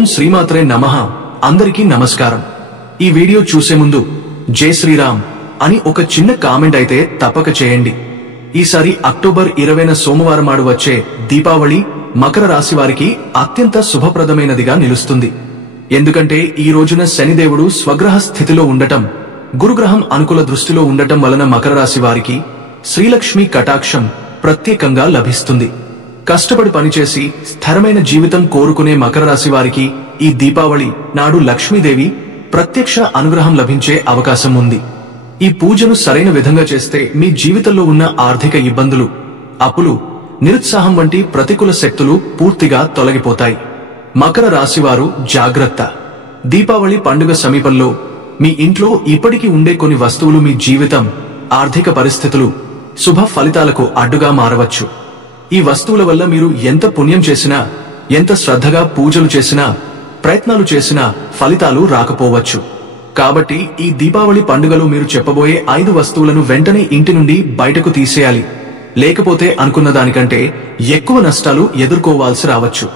ఓం శ్రీమాత్రే నమః. అందరికీ నమస్కారం. ఈ వీడియో చూసే ముందు జై శ్రీరామ్ అని ఒక చిన్న కామెంట్ అయితే తప్పక చేయండి. ఈసారి అక్టోబర్ 20న సోమవారం నాడు వచ్చే దీపావళి మకర రాశి వారికి అత్యంత శుభప్రదమైనదిగా నిలుస్తుంది. ఎందుకంటే ఈ రోజున శనిదేవుడు స్వగ్రహ స్థితిలో ఉండటం, గురుగ్రహం అనుకూల దృష్టిలో ఉండటం వలన మకర రాశి వారికి శ్రీలక్ష్మి కటాక్షం ప్రత్యేకంగా లభిస్తుంది. కష్టపడి పనిచేసి స్థిరమైన జీవితం కోరుకునే మకర రాశి వారికి ఈ దీపావళి నాడు లక్ష్మీదేవి ప్రత్యక్ష అనుగ్రహం లభించే అవకాశం ఉంది. ఈ పూజను సరైన విధంగా చేస్తే మీ జీవితంలో ఉన్న ఆర్థిక ఇబ్బందులు, అప్పులు, నిరుత్సాహం వంటి ప్రతికూల శక్తులు పూర్తిగా తొలగిపోతాయి. మకర రాశివారు జాగ్రత్త. దీపావళి పండుగ సమీపంలో మీ ఇంట్లో ఇప్పటికీ ఉండే కొన్ని వస్తువులు మీ జీవితం, ఆర్థిక పరిస్థితులు, శుభ ఫలితాలకు అడ్డుగా మారవచ్చు. ఈ వస్తువుల వల్ల మీరు ఎంత పుణ్యం చేసినా, ఎంత శ్రద్ధగా పూజలు చేసినా, ప్రయత్నాలు చేసినా ఫలితాలు రాకపోవచ్చు. కాబట్టి ఈ దీపావళి పండుగలో మీరు చెప్పబోయే 5 వస్తువులను వెంటనే ఇంటి నుండి బయటకు తీసేయాలి. లేకపోతే అనుకున్న దానికంటే ఎక్కువ నష్టాలు ఎదుర్కోవాల్సి రావచ్చు.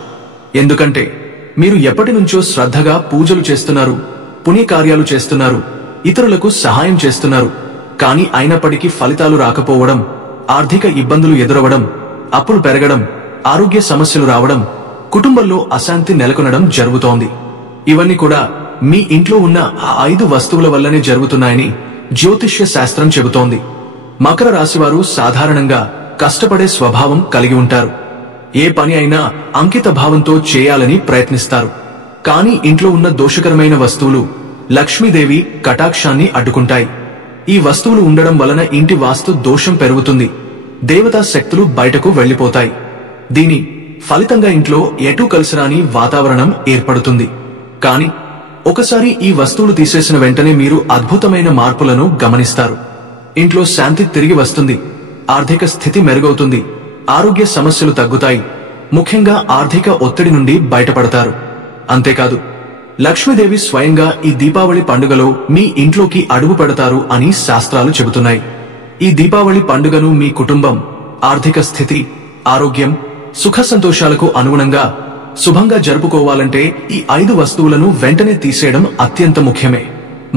ఎందుకంటే మీరు ఎప్పటి నుంచో శ్రద్ధగా పూజలు చేస్తున్నారు, పుణ్యకార్యాలు చేస్తున్నారు, ఇతరులకు సహాయం చేస్తున్నారు. కానీ అయినప్పటికీ ఫలితాలు రాకపోవడం, ఆర్థిక ఇబ్బందులు ఎదురవడం, అప్పులు పెరగడం, ఆరోగ్య సమస్యలు రావడం, కుటుంబంలో అశాంతి నెలకొనడం జరుగుతోంది. ఇవన్నీ కూడా మీ ఇంట్లో ఉన్న ఆ 5 వస్తువుల వల్లనే జరుగుతున్నాయని జ్యోతిష్య శాస్త్రం చెబుతోంది. మకర రాశివారు సాధారణంగా కష్టపడే స్వభావం కలిగి ఉంటారు. ఏ పని అయినా అంకిత భావంతో చేయాలని ప్రయత్నిస్తారు. కానీ ఇంట్లో ఉన్న దోషకరమైన వస్తువులు లక్ష్మీదేవి కటాక్షాన్ని అడ్డుకుంటాయి. ఈ వస్తువులు ఉండడం వలన ఇంటి వాస్తు దోషం పెరుగుతుంది, దేవతా శక్తులు బయటకు వెళ్లిపోతాయి. దీని ఫలితంగా ఇంట్లో ఎటూ కలిసిరాని వాతావరణం ఏర్పడుతుంది. కాని ఒకసారి ఈ వస్తువులు తీసేసిన వెంటనే మీరు అద్భుతమైన మార్పులను గమనిస్తారు. ఇంట్లో శాంతి తిరిగి వస్తుంది, ఆర్థిక స్థితి మెరుగవుతుంది, ఆరోగ్య సమస్యలు తగ్గుతాయి, ముఖ్యంగా ఆర్థిక ఒత్తిడి నుండి బయటపడతారు. అంతేకాదు, లక్ష్మీదేవి స్వయంగా ఈ దీపావళి పండుగలో మీ ఇంట్లోకి అడుగు పెడతారు అని శాస్త్రాలు చెబుతున్నాయి. ఈ దీపావళి పండుగను మీ కుటుంబం, ఆర్థిక స్థితి, ఆరోగ్యం, సుఖ సంతోషాలకు అనుగుణంగా శుభంగా జరుపుకోవాలంటే ఈ 5 వస్తువులను వెంటనే తీసేయడం అత్యంత ముఖ్యమే.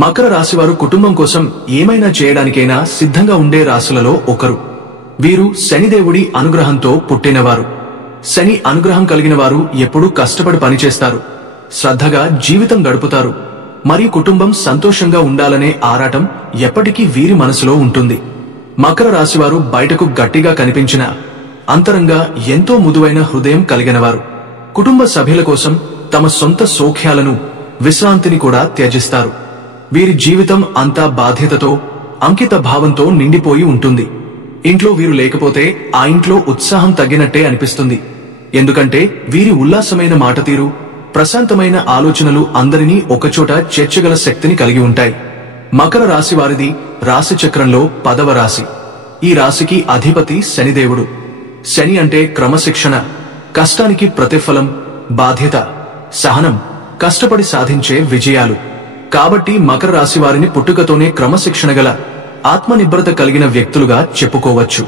మకర రాశివారు కుటుంబం కోసం ఏమైనా చేయడానికైనా సిద్ధంగా ఉండే రాశులలో ఒకరు. వీరు శనిదేవుడి అనుగ్రహంతో పుట్టినవారు. శని అనుగ్రహం కలిగిన వారు ఎప్పుడూ కష్టపడి పనిచేస్తారు, శ్రద్ధగా జీవితం గడుపుతారు, మరియు కుటుంబం సంతోషంగా ఉండాలనే ఆరాటం ఎప్పటికీ వీరి మనసులో ఉంటుంది. మకర రాశివారు బయటకు గట్టిగా కనిపించిన అంతరంగా ఎంతో మృదువైన హృదయం కలిగినవారు. కుటుంబ సభ్యుల కోసం తమ సొంత సౌఖ్యాలను, విశ్రాంతిని కూడా త్యజిస్తారు. వీరి జీవితం అంతా బాధ్యతతో, అంకిత భావంతో నిండిపోయి ఉంటుంది. ఇంట్లో వీరు లేకపోతే ఆ ఇంట్లో ఉత్సాహం తగ్గినట్టే అనిపిస్తుంది. ఎందుకంటే వీరి ఉల్లాసమైన మాట తీరు, ప్రశాంతమైన ఆలోచనలు అందరినీ ఒకచోట చేర్చగల శక్తిని కలిగి ఉంటాయి. మకర రాశి వారిది రాశి చక్రంలో 10వ రాశి. ఈ రాశికి అధిపతి శనిదేవుడు. శని అంటే క్రమశిక్షణ, కష్టానికి ప్రతిఫలం, బాధ్యత, సహనం, కష్టపడి సాధించే విజయాలు. కాబట్టి మకర రాశి వారిని పుట్టుకతోనే క్రమశిక్షణ గల, ఆత్మనిర్భరత కలిగిన వ్యక్తులుగా చెప్పుకోవచ్చు.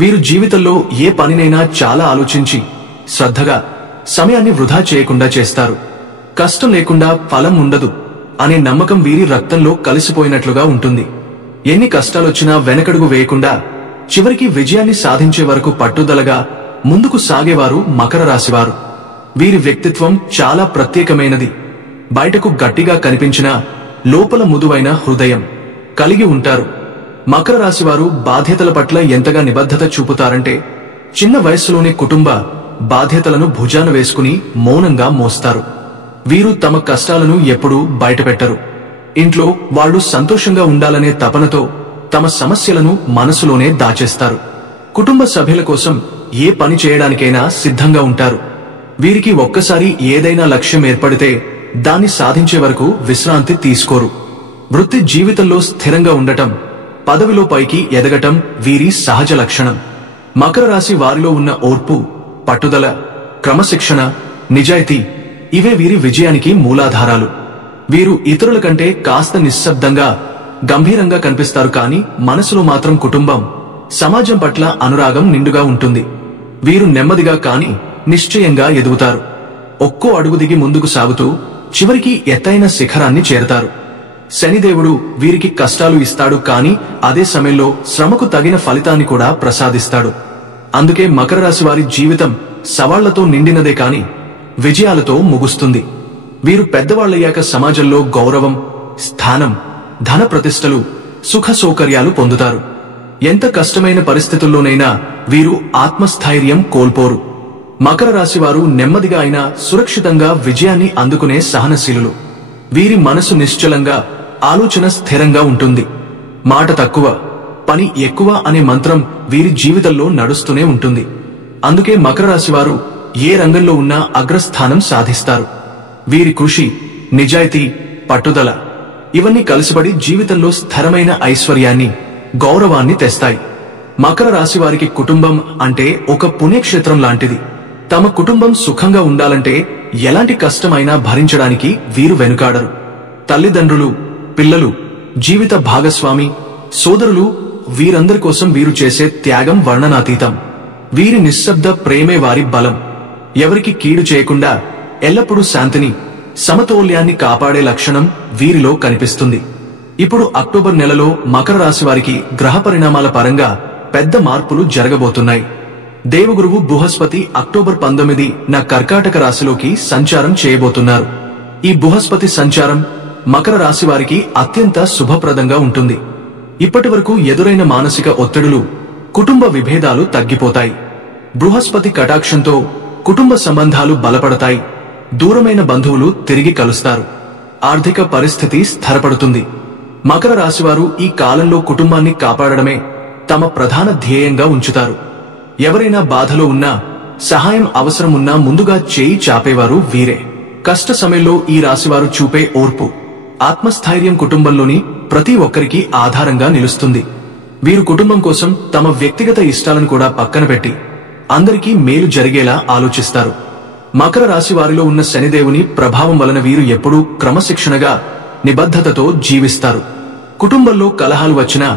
వీరు జీవితంలో ఏ పనినైనా చాలా ఆలోచించి, శ్రద్ధగా, సమయాన్ని వృధా చేయకుండా చేస్తారు. కష్టం లేకుండా ఫలం ఉండదు అనే నమ్మకం వీరి రక్తంలో కలిసిపోయినట్లుగా ఉంటుంది. ఎన్ని కష్టాలొచ్చినా వెనకడుగు వేయకుండా చివరికి విజయాన్ని సాధించే వరకు పట్టుదలగా ముందుకు సాగేవారు మకర రాశివారు. వీరి వ్యక్తిత్వం చాలా ప్రత్యేకమైనది. బయటకు గట్టిగా కనిపించినా లోపల మృదువైన హృదయం కలిగి ఉంటారు. మకర రాశివారు బాధ్యతల పట్ల ఎంతగా నిబద్ధత చూపుతారంటే చిన్న వయస్సులోనే కుటుంబ బాధ్యతలను భుజాన వేసుకుని మౌనంగా మోస్తారు. వీరు తమ కష్టాలను ఎప్పుడూ బయటపెట్టరు. ఇంట్లో వాళ్లు సంతోషంగా ఉండాలనే తపనతో తమ సమస్యలను మనసులోనే దాచేస్తారు. కుటుంబ సభ్యుల కోసం ఏ పని చేయడానికైనా సిద్ధంగా ఉంటారు. వీరికి ఒక్కసారి ఏదైనా లక్ష్యం ఏర్పడితే దాన్ని సాధించే వరకు విశ్రాంతి తీసుకోరు. వృత్తి జీవితంలో స్థిరంగా ఉండటం, పదవిలో పైకి ఎదగటం వీరి సహజ లక్షణం. మకర రాశి వారిలో ఉన్న ఓర్పు, పట్టుదల, క్రమశిక్షణ, నిజాయితీ ఇవే వీరి విజయానికి మూలాధారాలు. వీరు ఇతరుల కంటే కాస్త నిశ్శబ్దంగా, గంభీరంగా కనిపిస్తారు. కానీ మనసులో మాత్రం కుటుంబం, సమాజం పట్ల అనురాగం నిండుగా ఉంటుంది. వీరు నెమ్మదిగా కాని నిశ్చయంగా ఎదుగుతారు. ఒక్కో అడుగు దిగి ముందుకు సాగుతూ చివరికి ఎత్తైన శిఖరాన్ని చేరతారు. శనిదేవుడు వీరికి కష్టాలు ఇస్తాడు, కానీ అదే సమయంలో శ్రమకు తగిన ఫలితాన్ని కూడా ప్రసాదిస్తాడు. అందుకే మకర రాశి వారి జీవితం సవాళ్లతో నిండినదే కాని విజయాలతో ముగుస్తుంది. వీరు పెద్దవాళ్లయ్యాక సమాజంలో గౌరవం, స్థానం, ధన ప్రతిష్టలు, సుఖ సౌకర్యాలు పొందుతారు. ఎంత కష్టమైన పరిస్థితుల్లోనైనా వీరు ఆత్మస్థైర్యం కోల్పోరు. మకర రాశి వారు నెమ్మదిగా అయినా సురక్షితంగా విజయాన్ని అందుకునే సహనశీలులు. వీరి మనసు నిశ్చలంగా, ఆలోచన స్థిరంగా ఉంటుంది. మాట తక్కువ, పని ఎక్కువ అనే మంత్రం వీరి జీవితంలో నడుస్తూనే ఉంటుంది. అందుకే మకర రాశి వారు ఏ రంగంలో ఉన్నా అగ్రస్థానం సాధిస్తారు. వీరి కృషి, నిజాయితీ, పట్టుదల ఇవన్నీ కలిసిపడి జీవితంలో స్థిరమైన ఐశ్వర్యాన్ని, గౌరవాన్ని తెస్తాయి. మకర రాశి వారికి కుటుంబం అంటే ఒక పుణ్యక్షేత్రం లాంటిది. తమ కుటుంబం సుఖంగా ఉండాలంటే ఎలాంటి కష్టమైనా భరించడానికి వీరు వెనుకాడరు. తల్లిదండ్రులు, పిల్లలు, జీవిత భాగస్వామి, సోదరులు వీరందరి కోసం వీరు చేసే త్యాగం వర్ణనాతీతం. వీరి నిశ్శబ్ద ప్రేమే వారి బలం. ఎవరికి కీడు చేయకుండా ఎల్లప్పుడూ శాంతిని, సమతౌల్యాన్ని కాపాడే లక్షణం వీరిలో కనిపిస్తుంది. ఇప్పుడు అక్టోబర్ నెలలో మకర రాశి వారికి గ్రహ పరిణామాల పరంగా పెద్ద మార్పులు జరగబోతున్నాయి. దేవగురువు బృహస్పతి అక్టోబర్ 19న కర్కాటక రాశిలోకి సంచారం చేయబోతున్నారు. ఈ బృహస్పతి సంచారం మకర రాశి వారికి అత్యంత శుభప్రదంగా ఉంటుంది. ఇప్పటి వరకు ఎదురైన మానసిక ఒత్తిడులు, కుటుంబ విభేదాలు తగ్గిపోతాయి. బృహస్పతి కటాక్షంతో కుటుంబ సంబంధాలు బలపడతాయి. దూరమైన బంధువులు తిరిగి కలుస్తారు. ఆర్థిక పరిస్థితి స్థిరపడుతుంది. మకర రాశివారు ఈ కాలంలో కుటుంబాన్ని కాపాడడమే తమ ప్రధాన ధ్యేయంగా ఉంచుతారు. ఎవరైనా బాధలో ఉన్నా, సహాయం అవసరం ఉన్నా ముందుగా చేయి చాపేవారు వీరే. కష్ట సమయంలో ఈ రాశివారు చూపే ఓర్పు, ఆత్మస్థైర్యం కుటుంబంలోని ప్రతి ఒక్కరికి ఆధారంగా నిలుస్తుంది. వీరు కుటుంబం కోసం తమ వ్యక్తిగత ఇష్టాలను కూడా పక్కన పెట్టి అందరికీ మేలు జరిగేలా ఆలోచిస్తారు. మకర రాశి వారిలో ఉన్న శనిదేవుని ప్రభావం వలన వీరు ఎప్పుడూ క్రమశిక్షణగా, నిబద్ధతతో జీవిస్తారు. కుటుంబంలో కలహాలు వచ్చినా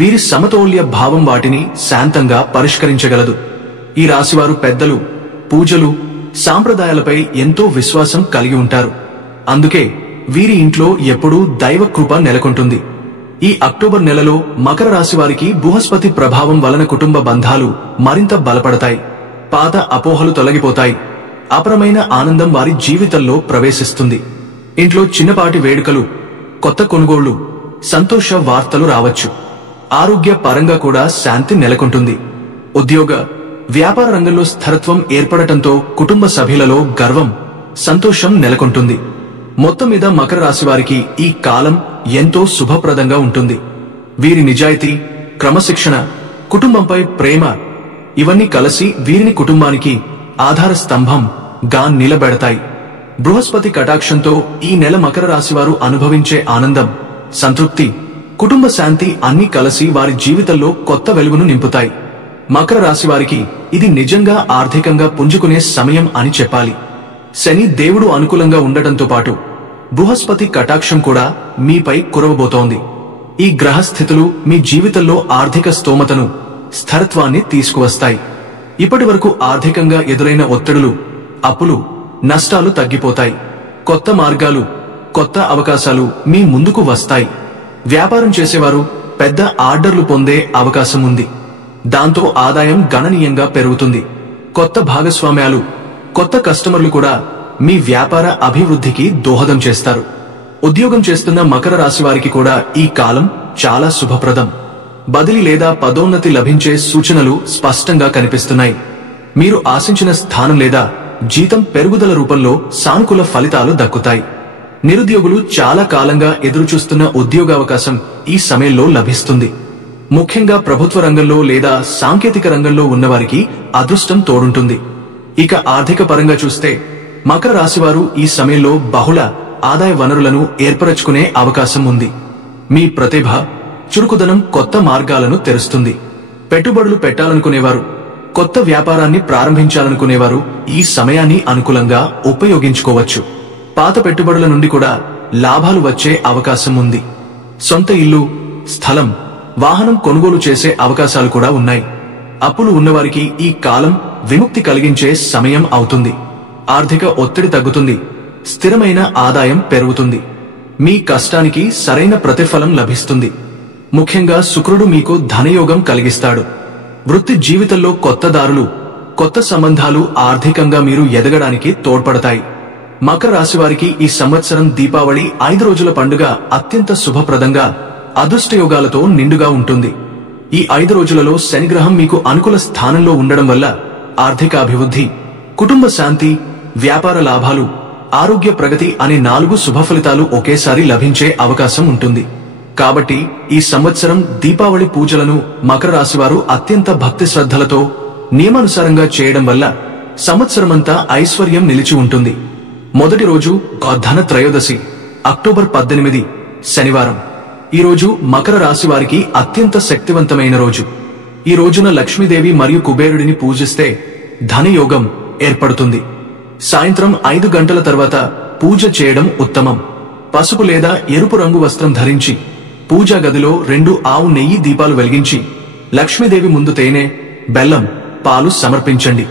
వీరి సమతౌల్య భావం వాటిని శాంతంగా పరిష్కరించగలదు. ఈ రాశివారు పెద్దలు, పూజలు, సాంప్రదాయాలపై ఎంతో విశ్వాసం కలిగి ఉంటారు. అందుకే వీరి ఇంట్లో ఎప్పుడూ దైవ కృప నెలకొంటుంది. ఈ అక్టోబర్ నెలలో మకర రాశి వారికి బృహస్పతి ప్రభావం వలన కుటుంబ బంధాలు మరింత బలపడతాయి. పాత అపోహలు తొలగిపోతాయి. అపరమైన ఆనందం వారి జీవితంలో ప్రవేశిస్తుంది. ఇంట్లో చిన్నపాటి వేడుకలు, కొత్త కొనుగోళ్లు, సంతోష వార్తలు రావచ్చు. ఆరోగ్య పరంగా కూడా శాంతి నెలకొంటుంది. ఉద్యోగ, వ్యాపార రంగంలో స్థిరత్వం ఏర్పడటంతో కుటుంబ సభ్యులలో గర్వం, సంతోషం నెలకొంటుంది. మొత్తం మీద మకర రాశి వారికి ఈ కాలం ఎంతో శుభప్రదంగా ఉంటుంది. వీరి నిజాయితీ, క్రమశిక్షణ, కుటుంబంపై ప్రేమ ఇవన్నీ కలిసి వీరిని కుటుంబానికి ఆధార స్తంభం గా నిలబెడతాయి. బృహస్పతి కటాక్షంతో ఈ నెల మకర రాశివారు అనుభవించే ఆనందం, సంతృప్తి, కుటుంబ శాంతి అన్నీ కలిసి వారి జీవితంలో కొత్త వెలుగును నింపుతాయి. మకర రాశి వారికి ఇది నిజంగా ఆర్థికంగా పుంజుకునే సమయం అని చెప్పాలి. శని దేవుడు అనుకూలంగా ఉండటంతో పాటు బృహస్పతి కటాక్షం కూడా మీపై కురవబోతోంది. ఈ గ్రహస్థితులు మీ జీవితంలో ఆర్థిక స్తోమతను, స్థిరత్వాన్ని తీసుకువస్తాయి. ఇప్పటి వరకు ఆర్థికంగా ఎదురైన ఒత్తిడులు, అప్పులు, నష్టాలు తగ్గిపోతాయి. కొత్త మార్గాలు, కొత్త అవకాశాలు మీ ముందుకు వస్తాయి. వ్యాపారం చేసేవారు పెద్ద ఆర్డర్లు పొందే అవకాశం ఉంది. దాంతో ఆదాయం గణనీయంగా పెరుగుతుంది. కొత్త భాగస్వామ్యాలు, కొత్త కస్టమర్లు కూడా మీ వ్యాపార అభివృద్ధికి దోహదం చేస్తారు. ఉద్యోగం చేస్తున్న మకర రాశి వారికి కూడా ఈ కాలం చాలా శుభప్రదం. బదిలీ లేదా పదోన్నతి లభించే సూచనలు స్పష్టంగా కనిపిస్తున్నాయి. మీరు ఆశించిన స్థానం లేదా జీతం పెరుగుదల రూపంలో సానుకూల ఫలితాలు దక్కుతాయి. నిరుద్యోగులు చాలా కాలంగా ఎదురుచూస్తున్న ఉద్యోగావకాశం ఈ సమయంలో లభిస్తుంది. ముఖ్యంగా ప్రభుత్వ రంగంలో లేదా సాంకేతిక రంగంలో ఉన్నవారికి అదృష్టం తోడుంటుంది. ఇక ఆర్థిక పరంగా చూస్తే మకర రాశివారు ఈ సమయంలో బహుళ ఆదాయ వనరులను ఏర్పరచుకునే అవకాశం ఉంది. మీ ప్రతిభ, చురుకుదనం కొత్త మార్గాలను తెరుస్తుంది. పెట్టుబడులు పెట్టాలనుకునేవారు, కొత్త వ్యాపారాన్ని ప్రారంభించాలనుకునేవారు ఈ సమయాన్ని అనుకూలంగా ఉపయోగించుకోవచ్చు. పాత పెట్టుబడుల నుండి కూడా లాభాలు వచ్చే అవకాశం ఉంది. సొంత ఇల్లు, స్థలం, వాహనం కొనుగోలు చేసే అవకాశాలు కూడా ఉన్నాయి. అప్పులు ఉన్నవారికి ఈ కాలం విముక్తి కలిగించే సమయం అవుతుంది. ఆర్థిక ఒత్తిడి తగ్గుతుంది, స్థిరమైన ఆదాయం పెరుగుతుంది, మీ కష్టానికి సరైన ప్రతిఫలం లభిస్తుంది. ముఖ్యంగా శుక్రుడు మీకు ధనయోగం కలిగిస్తాడు. వృత్తి జీవితంలో కొత్త దారులు, కొత్త సంబంధాలు ఆర్థికంగా మీరు ఎదగడానికి తోడ్పడతాయి. మకర రాశి వారికి ఈ సంవత్సరం దీపావళి 5 రోజుల పండుగ అత్యంత శుభప్రదంగా, అదృష్టయోగాలతో నిండుగా ఉంటుంది. ఈ 5 రోజులలో శనిగ్రహం మీకు అనుకూల స్థానంలో ఉండడం వల్ల ఆర్థిక అభివృద్ధి, కుటుంబ శాంతి, వ్యాపార లాభాలు, ఆరోగ్య ప్రగతి అనే 4 శుభ ఫలితాలు ఒకేసారి లభించే అవకాశం ఉంటుంది. కాబట్టి ఈ సంవత్సరం దీపావళి పూజలను మకర రాశివారు అత్యంత భక్తి శ్రద్ధలతో నియమానుసారంగా చేయడం వల్ల సంవత్సరమంతా ఐశ్వర్యం నిలిచి ఉంటుంది. మొదటి రోజు ధన త్రయోదశి, అక్టోబర్ 18, శనివారం. ఈ రోజు మకర రాశి వారికి అత్యంత శక్తివంతమైన రోజు. ఈ రోజున లక్ష్మీదేవి మరియు కుబేరుడిని పూజిస్తే ధనయోగం ఏర్పడుతుంది. సాయంత్రం 5 గంటల తర్వాత పూజ చేయడం ఉత్తమం. పసుపు లేదా ఎరుపు రంగు వస్త్రం ధరించి పూజా గదిలో 2 ఆవు నెయ్యి దీపాలు వెలిగించి లక్ష్మీదేవి ముందు తేనె, బెల్లం, పాలు సమర్పించండి.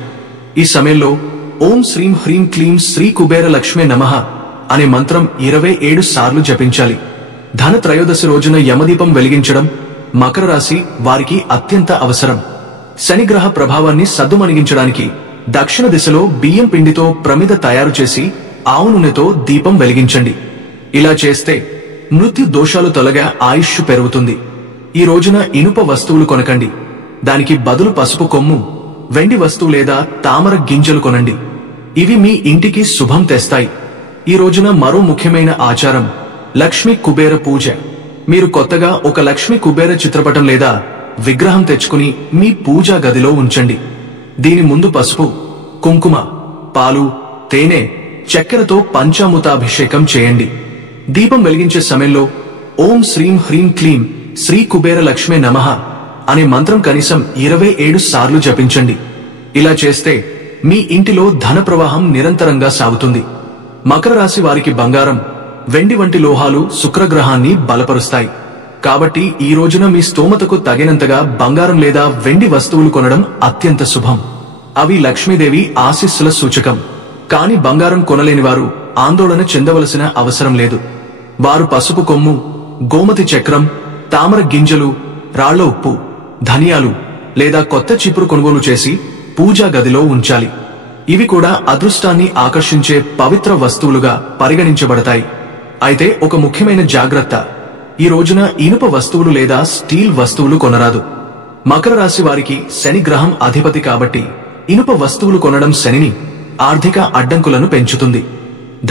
ఈ సమయంలో ఓం శ్రీం హ్రీం క్లీం శ్రీ కుబేర లక్ష్మే నమః అనే మంత్రం 27 సార్లు జపించాలి. ధన త్రయోదశి రోజున యమదీపం వెలిగించడం మకర రాశి వారికి అత్యంత అవసరం. శనిగ్రహ ప్రభావాన్ని సద్దుమణిగించడానికి దక్షిణ దిశలో బియ్యం పిండితో ప్రమిద తయారు చేసి ఆవు నూనెతో దీపం వెలిగించండి. ఇలా చేస్తే మృత్యు దోషాలు తొలగా ఆయుష్ పెరుగుతుంది. ఈ రోజున ఇనుప వస్తువులు కొనకండి. దానికి బదులు పసుపు కొమ్ము, వెండి వస్తువు లేదా తామర గింజలు కొనండి. ఇవి మీ ఇంటికి శుభం తెస్తాయి. ఈ రోజున మరో ముఖ్యమైన ఆచారం లక్ష్మీ కుబేర పూజ. మీరు కొత్తగా ఒక లక్ష్మీ కుబేర చిత్రపటం లేదా విగ్రహం తెచ్చుకుని మీ పూజా గదిలో ఉంచండి. దీని ముందు పసుపు, కుంకుమ, పాలు, తేనె, చక్కెరతో పంచామృతాభిషేకం చేయండి. దీపం వెలిగించే సమయంలో ఓం శ్రీం హ్రీం క్లీం శ్రీ కుబేర లక్ష్మే నమః అనే మంత్రం కనీసం 27 సార్లు జపించండి. ఇలా చేస్తే మీ ఇంటిలో ధన ప్రవాహం నిరంతరంగా సాగుతుంది. మకర రాశి వారికి బంగారం, వెండి వంటి లోహాలు శుక్రగ్రహాన్ని బలపరుస్తాయి. కాబట్టి ఈ రోజున మీ స్తోమతకు తగినంతగా బంగారం లేదా వెండి వస్తువులు కొనడం అత్యంత శుభం. అవి లక్ష్మీదేవి ఆశీస్సుల సూచకం. కాని బంగారం కొనలేని వారు ఆందోళన చెందవలసిన అవసరం లేదు. వారు పసుపు కొమ్ము, గోమతి చక్రం, తామర గింజలు, రాళ్ల ఉప్పు, ధనియాలు లేదా కొత్త చీపురు కొనుగోలు చేసి పూజా గదిలో ఉంచాలి. ఇవి కూడా అదృష్టాన్ని ఆకర్షించే పవిత్ర వస్తువులుగా పరిగణించబడతాయి. అయితే ఒక ముఖ్యమైన జాగ్రత్త, ఈ రోజున ఇనుప వస్తువులు లేదా స్టీల్ వస్తువులు కొనరాదు. మకర రాశి వారికి శని గ్రహం అధిపతి కాబట్టి ఇనుప వస్తువులు కొనడం శనిని, ఆర్థిక అడ్డంకులను పెంచుతుంది.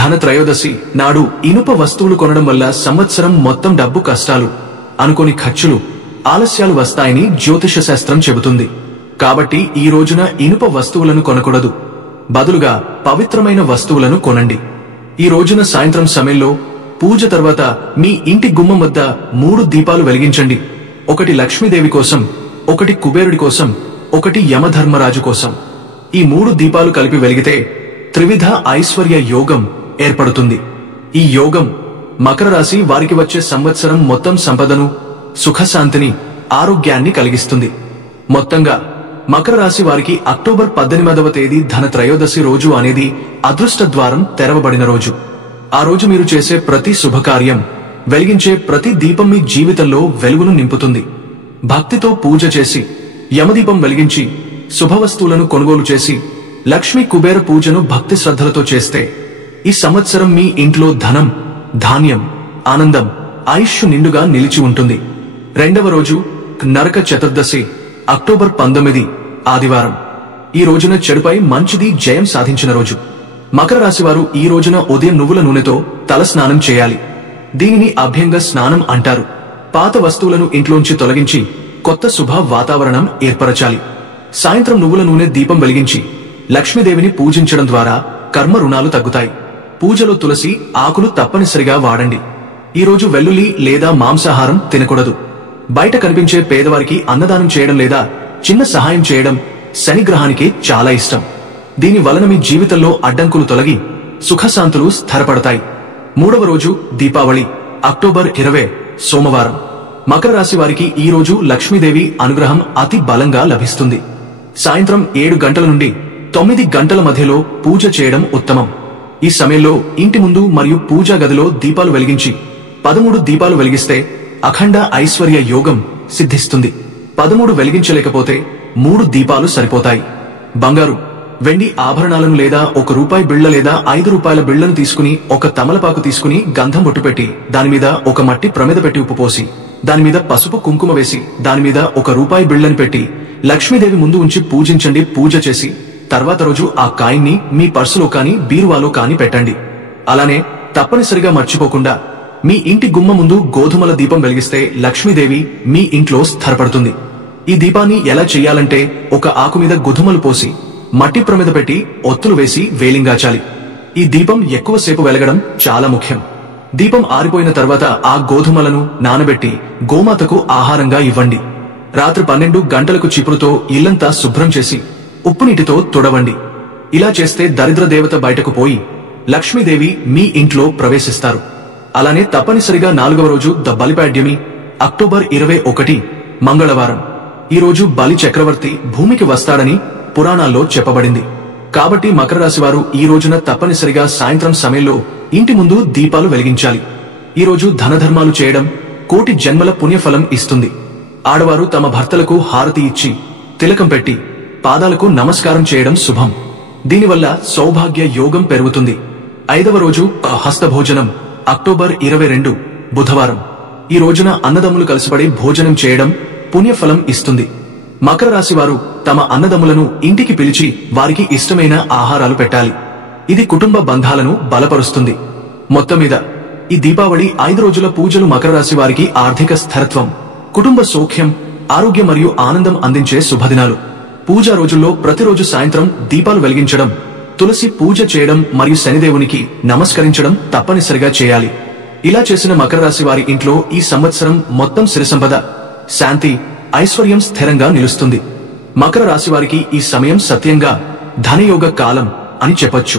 ధన త్రయోదశి నాడు ఇనుప వస్తువులు కొనడం వల్ల సంవత్సరం మొత్తం డబ్బు కష్టాలు, అనుకోని ఖర్చులు, ఆలస్యాలు వస్తాయని జ్యోతిష శాస్త్రం చెబుతుంది. కాబట్టి ఈ రోజున ఇనుప వస్తువులను కొనకూడదు. బదులుగా పవిత్రమైన వస్తువులను కొనండి. ఈ రోజున సాయంత్రం సమయంలో పూజ తర్వాత మీ ఇంటి గుమ్మం వద్ద 3 దీపాలు వెలిగించండి. ఒకటి లక్ష్మీదేవి కోసం, ఒకటి కుబేరుడి కోసం, ఒకటి యమధర్మరాజు కోసం. ఈ 3 దీపాలు కలిపి వెలిగితే త్రివిధ ఐశ్వర్య యోగం ఏర్పడుతుంది. ఈ యోగం మకర రాశి వారికి వచ్చే సంవత్సరం మొత్తం సంపదను, సుఖశాంతిని, ఆరోగ్యాన్ని కలిగిస్తుంది. మొత్తంగా మకర రాశి వారికి అక్టోబర్ 18వ తేదీ ధన త్రయోదశి రోజు అనేది అదృష్ట ద్వారం తెరవబడిన రోజు. ఆ రోజు మీరు చేసే ప్రతి శుభకార్యం, వెలిగించే ప్రతి దీపం మీ జీవితంలో వెలుగును నింపుతుంది. భక్తితో పూజ చేసి, యమదీపం వెలిగించి, శుభవస్తువులను కొనుగోలు చేసి, లక్ష్మీ కుబేర పూజను భక్తి శ్రద్ధలతో చేస్తే ఈ సంవత్సరం మీ ఇంట్లో ధనం, ధాన్యం, ఆనందం, ఆయుష్ నిండుగా నిలిచి ఉంటుంది. రెండవ రోజు నరక చతుర్దశి, అక్టోబర్ 19, ఆదివారం. ఈ రోజున చెడుపై మంచిది జయం సాధించిన రోజు. మకర రాశి వారు ఈ రోజున ఉదయం నువ్వుల నూనెతో తల స్నానం చేయాలి. దీనిని అభ్యంగ స్నానం అంటారు. పాత వస్తువులను ఇంట్లోంచి తొలగించి కొత్త శుభ వాతావరణం ఏర్పరచాలి. సాయంత్రం నువ్వుల నూనె దీపం వెలిగించి లక్ష్మీదేవిని పూజించడం ద్వారా కర్మ రుణాలు తగ్గుతాయి. పూజలో తులసి ఆకులు తప్పనిసరిగా వాడండి. ఈ రోజు వెల్లుల్లి లేదా మాంసాహారం తినకూడదు. బయట కనిపించే పేదవారికి అన్నదానం చేయడం లేదా చిన్న సహాయం చేయడం శనిగ్రహానికి చాలా ఇష్టం. దీని వలన మీ జీవితంలో అడ్డంకులు తొలగి సుఖశాంతులు స్థిరపడతాయి. మూడవ రోజు దీపావళి, అక్టోబర్ 20, సోమవారం. మకర రాశి వారికి ఈ రోజు లక్ష్మీదేవి అనుగ్రహం అతి బలంగా లభిస్తుంది. సాయంత్రం 7 గంటల నుండి 9 గంటల మధ్యలో పూజ చేయడం ఉత్తమం. ఈ సమయంలో ఇంటి ముందు మరియు పూజా గదిలో దీపాలు వెలిగించి 13 దీపాలు వెలిగిస్తే అఖండ ఐశ్వర్య యోగం సిద్ధిస్తుంది. 13 వెలిగించలేకపోతే 3 దీపాలు సరిపోతాయి. బంగారు, వెండి ఆభరణాలను లేదా ₹1 బిళ్ల లేదా ₹5 బిళ్లను తీసుకుని ఒక తమలపాకు తీసుకుని గంధం బొట్టు పెట్టి దానిమీద ఒక మట్టి ప్రమిద పెట్టి ఉప్పు పోసి దానిమీద పసుపు కుంకుమ వేసి దానిమీద ₹1 బిళ్లను పెట్టి లక్ష్మీదేవి ముందు ఉంచి పూజించండి. పూజ చేసి తర్వాత రోజు ఆ కాయిన్ని మీ పర్సులో కాని బీరువాలో కాని పెట్టండి. అలానే తప్పనిసరిగా మర్చిపోకుండా మీ ఇంటి గుమ్మ ముందు గోధుమల దీపం వెలిగిస్తే లక్ష్మీదేవి మీ ఇంట్లో స్థిరపడుతుంది. ఈ దీపాన్ని ఎలా చెయ్యాలంటే ఒక ఆకు మీద గోధుమలు పోసి మట్టి ప్రమిద పెట్టి ఒత్తులు వేసి వేలింగాచాలి. ఈ దీపం ఎక్కువసేపు వెలగడం చాలా ముఖ్యం. దీపం ఆరిపోయిన తర్వాత ఆ గోధుమలను నానబెట్టి గోమాతకు ఆహారంగా ఇవ్వండి. రాత్రి 12 గంటలకు చీపురుతో ఇల్లంతా శుభ్రం చేసి ఉప్పు నీటితో తుడవండి. ఇలా చేస్తే దరిద్ర దేవత బయటకు పోయి లక్ష్మీదేవి మీ ఇంట్లో ప్రవేశిస్తారు. అలానే తప్పనిసరిగా 4వ రోజు ద బలిపాడ్యమి అక్టోబర్ 21 మంగళవారం. ఈ రోజు బలి చక్రవర్తి భూమికి వస్తాడని పురాణాల్లో చెప్పబడింది. కాబట్టి మకర రాశి వారు ఈ రోజున తప్పనిసరిగా సాయంత్రం సమయంలో ఇంటి ముందు దీపాలు వెలిగించాలి. ఈ రోజు ధనధర్మాలు చేయడం కోటి జన్మల పుణ్యఫలం ఇస్తుంది. ఆడవారు తమ భర్తలకు హారతి ఇచ్చి తిలకం పెట్టి పాదాలకు నమస్కారం చేయడం శుభం. దీనివల్ల సౌభాగ్య యోగం పెరుగుతుంది. 5వ రోజు హస్తభోజనం అక్టోబర్ 22 బుధవారం. ఈ రోజున అన్నదమ్ములు కలిసిపడి భోజనం చేయడం పుణ్యఫలం ఇస్తుంది. మకర రాశి వారు తమ అన్నదమ్ములను ఇంటికి పిలిచి వారికి ఇష్టమైన ఆహారాలు పెట్టాలి. ఇది కుటుంబ బంధాలను బలపరుస్తుంది. మొత్తం మీద ఈ దీపావళి 5 రోజుల పూజలు మకర రాశి వారికి ఆర్థిక స్థిరత్వం, కుటుంబ సౌఖ్యం, ఆరోగ్యం మరియు ఆనందం అందించే శుభదినాలు. పూజా రోజుల్లో ప్రతిరోజు సాయంత్రం దీపాలు వెలిగించడం, తులసి పూజ చేయడం మరియు శనిదేవునికి నమస్కరించడం తప్పనిసరిగా చేయాలి. ఇలా చేసిన మకర రాశి వారి ఇంట్లో ఈ సంవత్సరం మొత్తం సిరిసంపద, శాంతి, ఐశ్వర్యం స్థిరంగా నిలుస్తుంది. మకర రాశి వారికి ఈ సమయం సత్యంగా ధనయోగ కాలం అని చెప్పొచ్చు.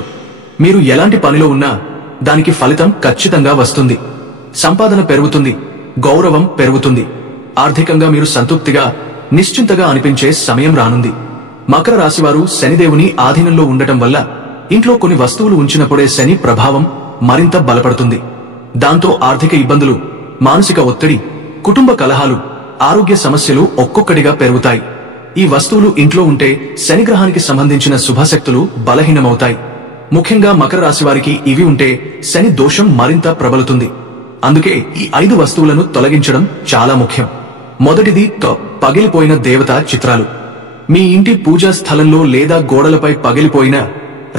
మీరు ఎలాంటి పనిలో ఉన్నా దానికి ఫలితం ఖచ్చితంగా వస్తుంది. సంపాదన పెరుగుతుంది, గౌరవం పెరుగుతుంది. ఆర్థికంగా మీరు సంతృప్తిగా, నిశ్చింతగా అనిపించే సమయం రానుంది. మకర రాశివారు శనిదేవుని ఆధీనంలో ఉండటం వల్ల ఇంట్లో కొన్ని వస్తువులు ఉంచినప్పుడే శని ప్రభావం మరింత బలపడుతుంది. దాంతో ఆర్థిక ఇబ్బందులు, మానసిక ఒత్తిడి, కుటుంబ కలహాలు, ఆరోగ్య సమస్యలు ఒక్కొక్కటిగా పెరుగుతాయి. ఈ వస్తువులు ఇంట్లో ఉంటే శనిగ్రహానికి సంబంధించిన శుభశక్తులు బలహీనమవుతాయి. ముఖ్యంగా మకర రాశి వారికి ఇవి ఉంటే శని దోషం మరింత ప్రబలుతుంది. అందుకే ఈ 5 వస్తువులను తొలగించడం చాలా ముఖ్యం. మొదటిది పగిలిపోయిన దేవతా చిత్రాలు. మీ ఇంటి పూజా స్థలంలో లేదా గోడలపై పగిలిపోయిన,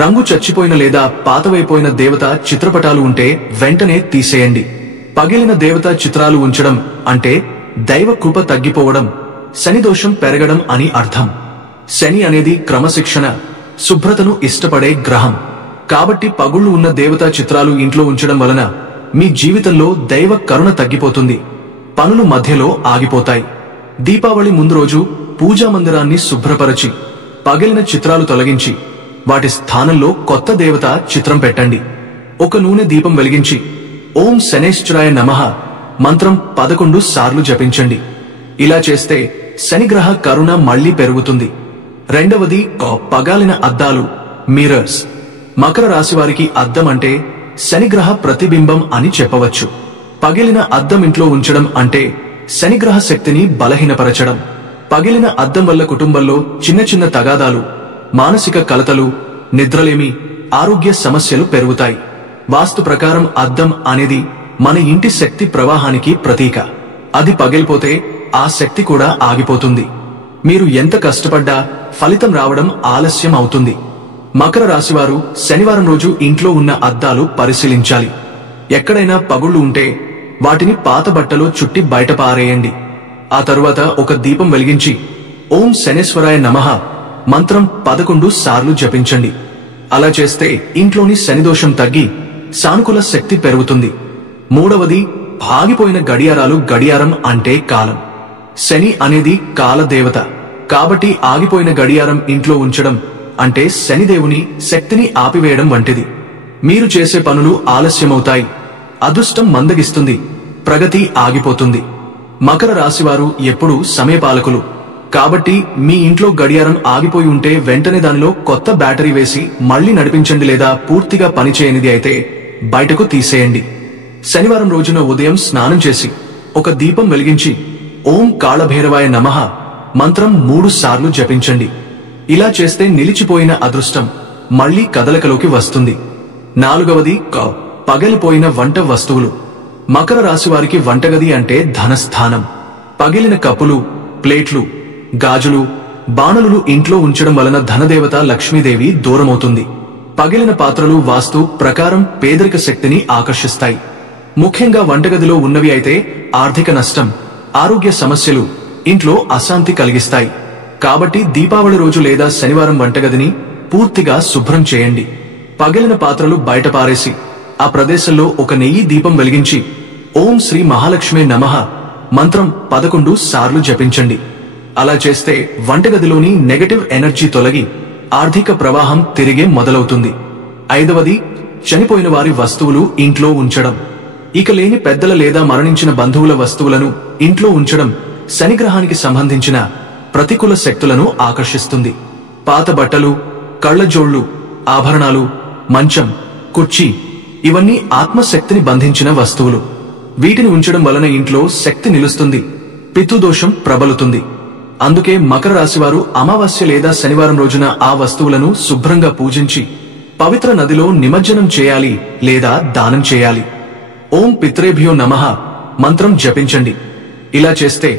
రంగు చచ్చిపోయిన లేదా పాతవైపోయిన దేవతా చిత్రపటాలు ఉంటే వెంటనే తీసేయండి. పగిలిన దేవతా చిత్రాలు ఉంచడం అంటే దైవ కృప తగ్గిపోవడం, శని దోషం పెరగడం అని అర్థం. శని అనేది క్రమశిక్షణ, శుభ్రతను ఇష్టపడే గ్రహం. కాబట్టి పగుళ్లు ఉన్న దేవతా చిత్రాలు ఇంట్లో ఉంచడం వలన మీ జీవితంలో దైవ కరుణ తగ్గిపోతుంది. పనులు మధ్యలో ఆగిపోతాయి. దీపావళి ముందు రోజు పూజా మందిరాన్ని శుభ్రపరచి పగిలిన చిత్రాలు తొలగించి వాటి స్థానంలో కొత్త దేవత చిత్రం పెట్టండి. ఒక నూనె దీపం వెలిగించి ఓం శనేశ్వరాయ నమః మంత్రం 11 సార్లు జపించండి. ఇలా చేస్తే శనిగ్రహ కరుణ మళ్లీ పెరుగుతుంది. రెండవది పగాలిన అద్దాలు, మిర్రర్స్. మకర రాశి వారికి అద్దం అంటే శనిగ్రహ ప్రతిబింబం అని చెప్పవచ్చు. పగిలిన అద్దం ఇంట్లో ఉంచడం అంటే శనిగ్రహ శక్తిని బలహీనపరచడం. పగిలిన అద్దం వల్ల కుటుంబంలో చిన్న చిన్న తగాదాలు, మానసిక కలతలు, నిద్రలేమి, ఆరోగ్య సమస్యలు పెరుగుతాయి. వాస్తు ప్రకారం అద్దం అనేది మన ఇంటి శక్తి ప్రవాహానికి ప్రతీక. అది పగిలిపోతే ఆ శక్తి కూడా ఆగిపోతుంది. మీరు ఎంత కష్టపడ్డా ఫలితం రావడం ఆలస్యం అవుతుంది. మకర రాశివారు శనివారం రోజు ఇంట్లో ఉన్న అద్దాలు పరిశీలించాలి. ఎక్కడైనా పగుళ్లు ఉంటే వాటిని పాత బట్టలో చుట్టి బయట పారేయండి. ఆ తరువాత ఒక దీపం వెలిగించి ఓం శనేశ్వరాయ నమః మంత్రం 11 సార్లు జపించండి. అలా చేస్తే ఇంట్లోని శనిదోషం తగ్గి సానుకూల శక్తి పెరుగుతుంది. మూడవది ఆగిపోయిన గడియారాలు. గడియారం అంటే కాలం. శని అనేది కాలదేవత. కాబట్టి ఆగిపోయిన గడియారం ఇంట్లో ఉంచడం అంటే శనిదేవుని శక్తిని ఆపివేయడం వంటిది. మీరు చేసే పనులు ఆలస్యమవుతాయి, అదృష్టం మందగిస్తుంది, ప్రగతి ఆగిపోతుంది. మకర రాశివారు ఎప్పుడూ సమయపాలకులు. కాబట్టి మీ ఇంట్లో గడియారం ఆగిపోయి ఉంటే వెంటనే దానిలో కొత్త బ్యాటరీ వేసి మళ్లీ నడిపించండి, లేదా పూర్తిగా పనిచేయనిది అయితే బయటకు తీసేయండి. శనివారం రోజున ఉదయం స్నానం చేసి ఒక దీపం వెలిగించి ఓం కాళభైరవాయ నమః మంత్రం 3 సార్లు జపించండి. ఇలా చేస్తే నిలిచిపోయిన అదృష్టం మళ్లీ కదలికలోకి వస్తుంది. 4వది పగిలిపోయిన వంట వస్తువులు. మకర రాశి వారికి వంటగది అంటే ధనస్థానం. పగిలిన కప్పులు, ప్లేట్లు, గాజులు, బాణలులు ఇంట్లో ఉంచడం వలన ధనదేవత లక్ష్మీదేవి దూరమవుతుంది. పగిలిన పాత్రలు వాస్తు ప్రకారం పేదరిక శక్తిని ఆకర్షిస్తాయి. ముఖ్యంగా వంటగదిలో ఉన్నవి అయితే ఆర్థిక నష్టం, ఆరోగ్య సమస్యలు, ఇంట్లో అశాంతి కలిగిస్తాయి. కాబట్టి దీపావళి రోజు లేదా శనివారం వంటగదిని పూర్తిగా శుభ్రం చేయండి. పగిలిన పాత్రలు బయట పారేసి ఆ ప్రదేశంలో ఒక నెయ్యి దీపం వెలిగించి ఓం శ్రీ మహాలక్ష్మి నమః మంత్రం 11 సార్లు జపించండి. అలా చేస్తే వంటగదిలోని నెగటివ్ ఎనర్జీ తొలగి ఆర్థిక ప్రవాహం తిరిగే మొదలవుతుంది. 5వది చనిపోయిన వారి వస్తువులు ఇంట్లో ఉంచడం. ఇక లేని పెద్దల లేదా మరణించిన బంధువుల వస్తువులను ఇంట్లో ఉంచడం శనిగ్రహానికి సంబంధించిన ప్రతికూల శక్తులను ఆకర్షిస్తుంది. పాత బట్టలు, కళ్లజోళ్లు, ఆభరణాలు, మంచం, కుర్చీ ఇవన్నీ ఆత్మశక్తిని బంధించిన వస్తువులు. వీటిని ఉంచడం వలన ఇంట్లో శక్తి నిలుస్తుంది, పితృదోషం ప్రబలుతుంది. అందుకే మకర రాశివారు అమావాస్య లేదా శనివారం రోజున ఆ వస్తువులను శుభ్రంగా పూజించి పవిత్ర నదిలో నిమజ్జనం చేయాలి లేదా దానం చేయాలి. ఓం పిత్రేభ్యో నమః మంత్రం జపించండి. ఇలా చేస్తే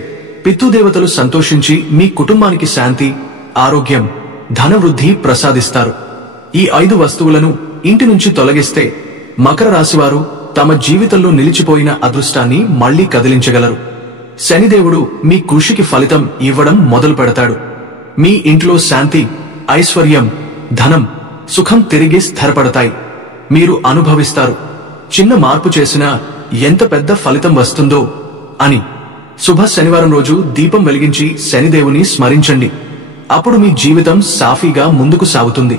పితృదేవతలు సంతోషించి మీ కుటుంబానికి శాంతి, ఆరోగ్యం, ధనవృద్ధి ప్రసాదిస్తారు. ఈ 5 వస్తువులను ఇంటి నుంచి తొలగిస్తే మకర రాశివారు తమ జీవితంలో నిలిచిపోయిన అదృష్టాన్ని మళ్లీ కదిలించగలరు. శనిదేవుడు మీ కృషికి ఫలితం ఇవ్వడం మొదలు పెడతాడు. మీ ఇంట్లో శాంతి, ఐశ్వర్యం, ధనం, సుఖం తిరిగి స్థిరపడతాయి. మీరు అనుభవిస్తారు. చిన్న మార్పు చేసినా ఎంత పెద్ద ఫలితం వస్తుందో అని. శుభ శనివారం రోజు దీపం వెలిగించి శనిదేవుని స్మరించండి. అప్పుడు మీ జీవితం సాఫీగా ముందుకు సాగుతుంది.